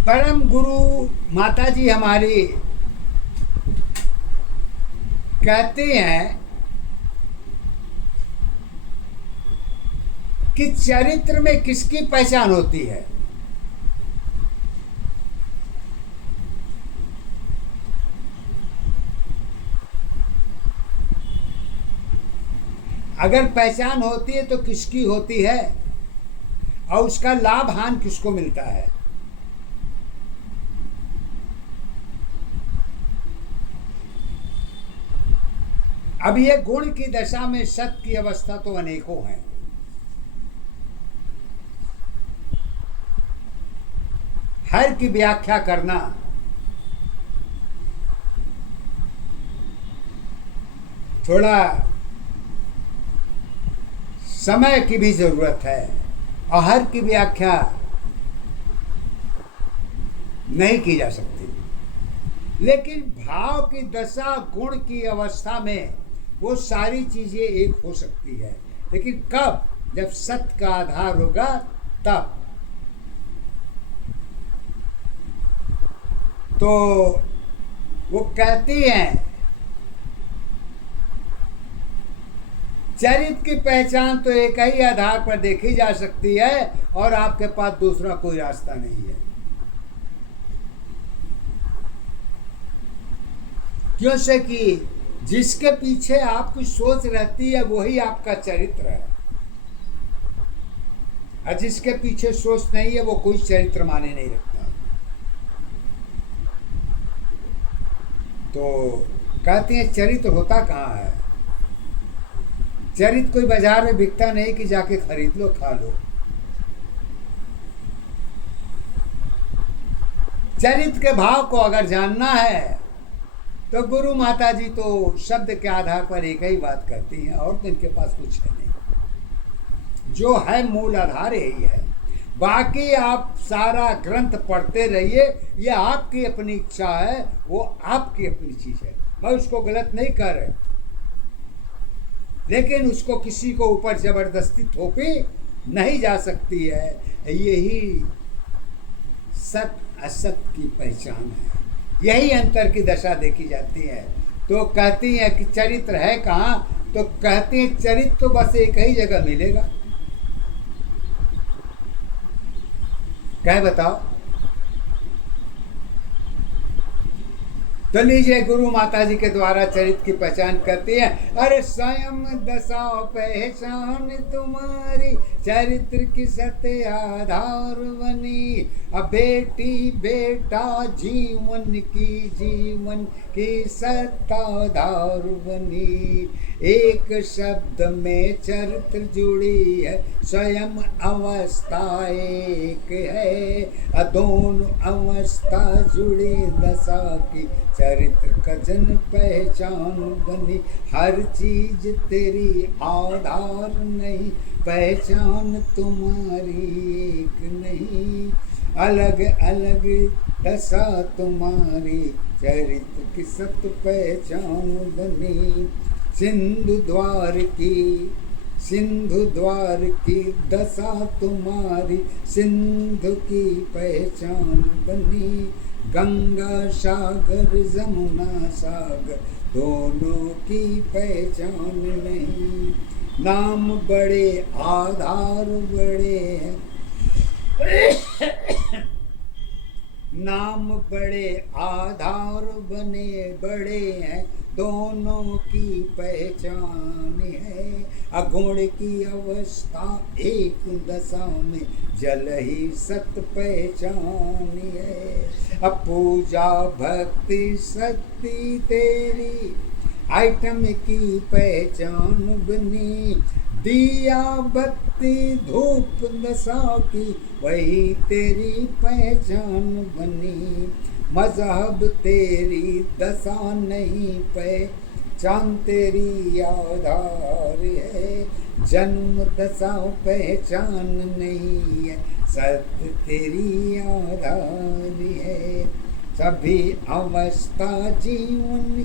परम गुरु माता जी हमारी कहते हैं कि चरित्र में किसकी पहचान होती है। अगर पहचान होती है तो किसकी होती है और उसका लाभ हानि किसको मिलता है। अब ये गुण की दशा में सत की अवस्था तो अनेकों हैं। हर की व्याख्या करना थोड़ा समय की भी जरूरत है और हर की व्याख्या नहीं की जा सकती। लेकिन भाव की दशा गुण की अवस्था में वो सारी चीजें एक हो सकती है, लेकिन कब? जब सत्य का आधार होगा तब। तो वो कहती हैं चरित्र की पहचान तो एक ही आधार पर देखी जा सकती है और आपके पास दूसरा कोई रास्ता नहीं है। क्यों से कि जिसके पीछे आपकी सोच रहती है वही आपका चरित्र है, और जिसके पीछे सोच नहीं है वो कोई चरित्र माने नहीं रखता। तो कहते हैं चरित्र होता कहाँ है। चरित्र कोई बाजार में बिकता नहीं कि जाके खरीद लो खा लो। चरित्र के भाव को अगर जानना है तो गुरु माता जी तो शब्द के आधार पर एक ही बात करती हैं और तो इनके पास कुछ है नहीं। जो है मूल आधार यही है। बाकी आप सारा ग्रंथ पढ़ते रहिए, यह आपकी अपनी इच्छा है, वो आपकी अपनी चीज है। मैं उसको गलत नहीं कर रहा, लेकिन उसको किसी को ऊपर जबरदस्ती थोपी नहीं जा सकती है। यही सत असत की पहचान है, यही अंतर की दशा देखी जाती है। तो कहती हैं कि चरित्र है कहाँ, तो कहती हैं चरित्र तो बस एक ही जगह मिलेगा। क्या बताओ? तो लीजिए गुरु माता जी के द्वारा चरित्र की पहचान करती है। अरे स्वयं दशा पहचान तुम्हारी, चरित्र की सत्य आधार बनी। अब बेटी बेटा जीवन की सत्ताधार बनी। एक शब्द में चरित्र जुड़ी है, स्वयं अवस्था एक है, दोनों अवस्था जुड़ी दशा की चरित्र का जन पहचान बनी। हर चीज तेरी आधार नहीं, पहचान तुम्हारी एक नहीं। अलग अलग दशा तुम्हारी, चरित्र की सत पहचान बनी। सिंधु द्वार की दशा तुम्हारी, सिंधु की पहचान बनी। गंगा सागर जमुना सागर, दोनों की पहचान नहीं। नाम बड़े आधार बड़े हैं, नाम बड़े आधार बने बड़े हैं, दोनों की पहचान है। अगुण की अवस्था एक दशा में, जल ही सत पहचान है। अब पूजा भक्ति शक्ति तेरी, आइटम की पहचान बनी। दिया बत्ती धूप दशा की, वही तेरी पहचान बनी। मजहब तेरी दशा नहीं, पहचान तेरी आधार है। जन्म दशा पहचान नहीं है, सत्य तेरी आधार है। सभी अवस्था जीवन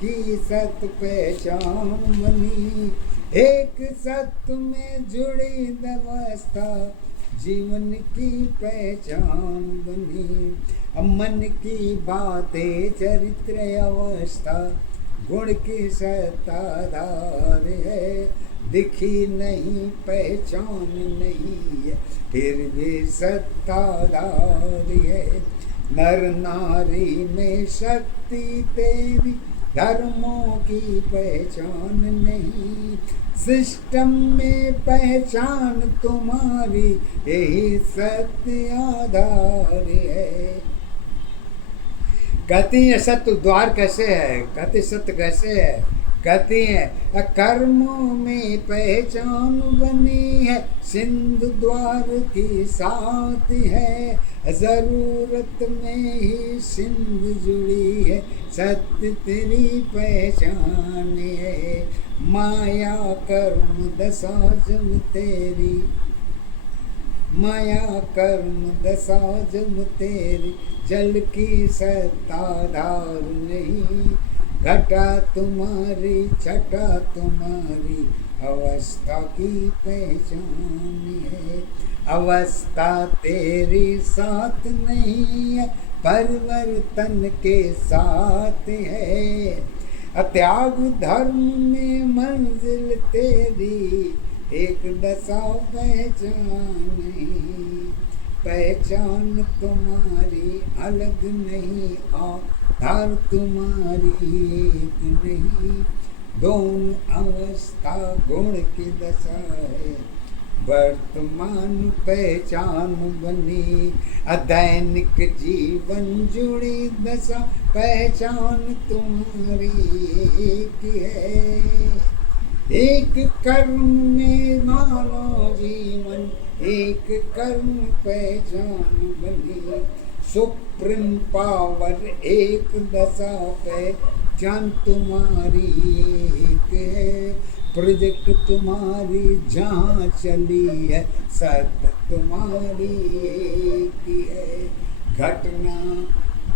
की सत पहचान बनी। एक सत्य में जुड़ी अवस्था जीवन की पहचान बनी। अब मन की बातें चरित्र अवस्था गुण की सत्ताधार है। दिखी नहीं पहचान नहीं है फिर भी सत्ताधार है। नर नारी में शक्ति तेरी धर्मों की पहचान नहीं। सिस्टम में पहचान तुम्हारी यही सत्य आधार है। कहती है सत्य द्वार कैसे है, कहते सत्य कैसे है, कहती है कर्मों में पहचान बनी है सिंधु द्वार की साथ है। जरूरत में ही सिंधु जुड़ी है सत्य तेरी पहचान है। माया कर्म दशा जम तेरी, माया कर्म दशा जम तेरी जल की सत्ताधार नहीं। घटा तुम्हारी छटा तुम्हारी अवस्था की पहचान है। अवस्था तेरी साथ नहीं है परिवर्तन के साथ है। त्याग धर्म में मंजिल तेरी एक दशा पहचान नहीं। पहचान तुम्हारी अलग नहीं आधार तुम्हारी एक नहीं। दोनों अवस्था गुण की दशा है वर्तमान पहचान बनी। अदैनिक जीवन जुड़ी दशा पहचान तुम्हारी एक है। एक कर्म में मानो जीवन एक कर्म पहचान बनी। सुप्रीम पावर एक दशा पहचान तुम्हारी एक है। प्रोजेक्ट तुम्हारी जहाँ चली है सत्य तुम्हारी एक है। घटना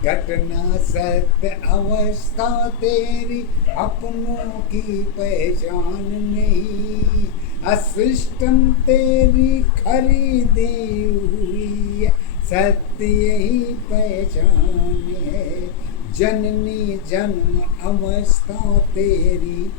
घटना सत्य अवस्था तेरी अपनों की पहचान नहीं। सिस्टम तेरी खरीदी हुई है सत्य यही पहचान है। जननी जन्म अवस्था तेरी,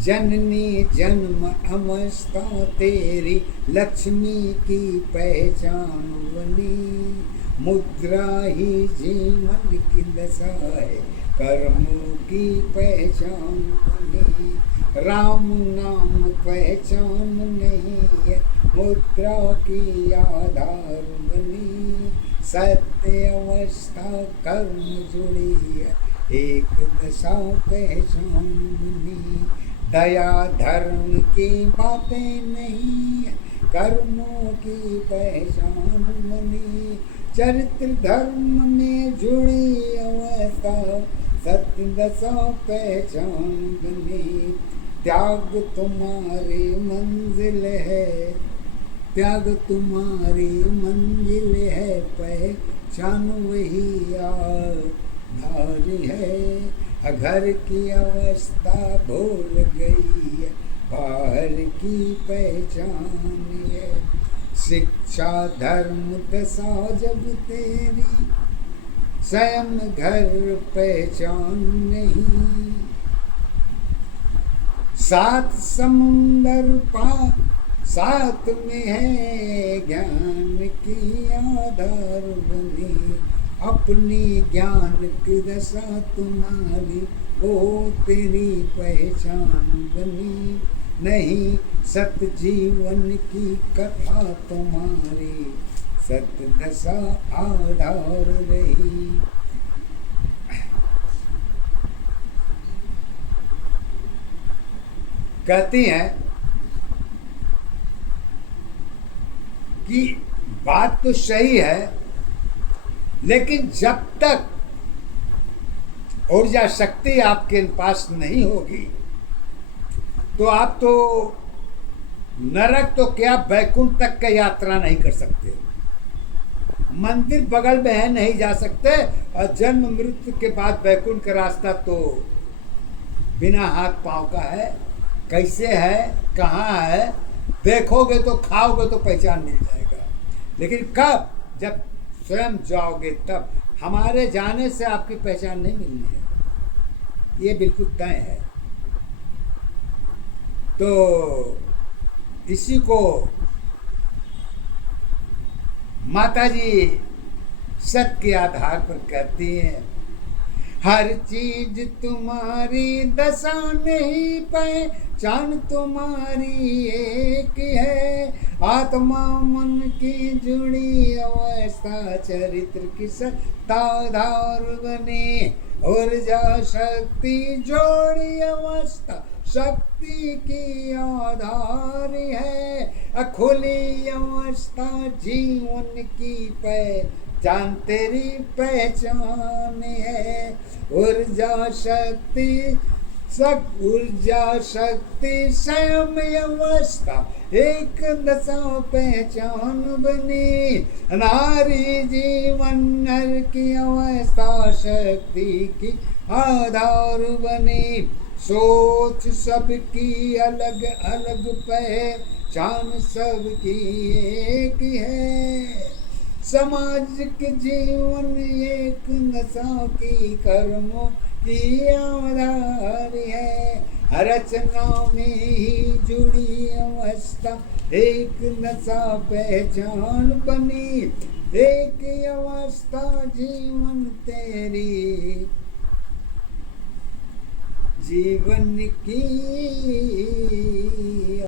जननी जन्म अवस्था तेरी लक्ष्मी की पहचान बनी। मुद्रा ही जीवन की दशा है कर्मों की पहचान बनी। राम नाम पहचान नहीं है मुद्रा की आधार बनी। सत्य अवस्था कर्म जुड़ी है एक दशा पहचान बनी। दया धर्म की बातें नहीं है कर्मों की पहचान बनी। चरित्र धर्म में जुड़ी अवस्था सत्य दशा पहचान बनी। त्याग तुम्हारी मंजिल है, त्याग तुम्हारी मंजिल है पहचान वही आधार है। घर की अवस्था भूल गई है बाहर की पहचान है। शिक्षा धर्म दशा जब तेरी स्वयं घर पहचान नहीं। सात समुंदर पार साथ में है ज्ञान की आधार बनी। अपनी ज्ञान की दशा तुम्हारी वो तेरी पहचान बनी। नहीं सत्य जीवन की कथा तुम्हारी सत्य दशा आधार रही। कहती हैं कि बात तो सही है लेकिन जब तक ऊर्जा शक्ति आपके पास नहीं होगी तो आप तो नरक तो क्या बैकुंठ तक का यात्रा नहीं कर सकते। मंदिर बगल में है नहीं जा सकते और जन्म मृत्यु के बाद बैकुंठ का रास्ता तो बिना हाथ पांव का है। कैसे है कहाँ है देखोगे तो खाओगे तो पहचान मिल जाएगा, लेकिन कब? जब स्वयं जाओगे तब। हमारे जाने से आपकी पहचान नहीं मिलनी है, ये बिल्कुल तय है। तो इसी को माताजी सत्य के आधार पर कहती हैं, हर चीज तुम्हारी दशा नहीं पहचान तुम्हारी एक है, आत्मा मन की जुड़ी अवस्था चरित्र की सत्ताधार बने, ऊर्जा शक्ति जोड़ी अवस्था शक्ति की आधार है, खुली अवस्था जीवन की पहचान तेरी पहचान है, ऊर्जा शक्ति स्वयं अवस्था एक दशा पहचान बनी, नारी जीवन नर की अवस्था शक्ति की आधार बनी, सोच सबकी अलग अलग पहचान सबकी एक है, सामाजिक जीवन एक नशा की कर्मों की आधार है, रचना में ही जुड़ी अवस्था एक नशा पहचान बनी, एक अवस्था जीवन तेरी जीवन की